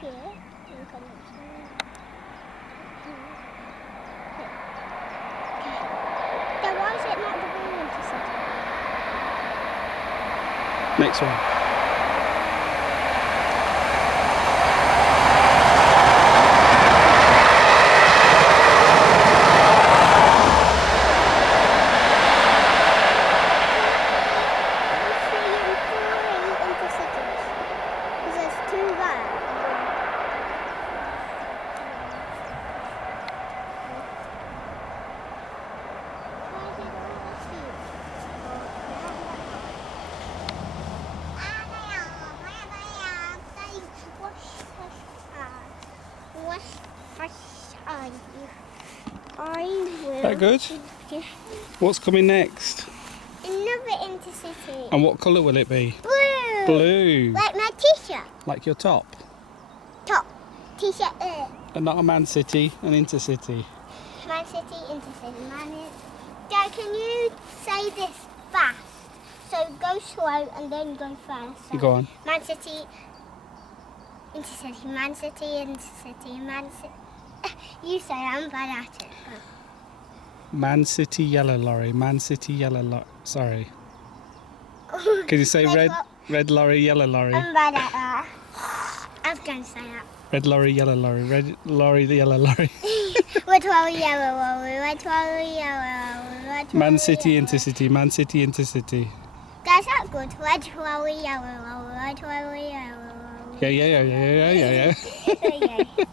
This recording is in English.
here. And come up here. Then why is it not the blue intercity? Next one. That good? What's coming next? Another intercity. And what colour will it be? Blue. Blue. Like my t-shirt. Like your top? Top. T-shirt there. And not a Man City, an intercity. Man City, intercity. Dad, can you say this fast? So go slow and then go fast. So Go on. Man City, intercity. Man City, intercity. Man City. You say I'm bad at it. Go. Man City yellow lorry, Man City yellow lorry. Sorry. Can you say red lorry, yellow lorry? I'm bad at that. I was going to say that. Red lorry, yellow lorry, red lorry, the yellow lorry. Red lorry, yellow lorry, red lorry, yellow lorry, red Man lorry, City yellow. intercity, Man City intercity. That's not good. Red lorry, yellow lorry, red lorry, yellow lorry. Yeah. Yeah.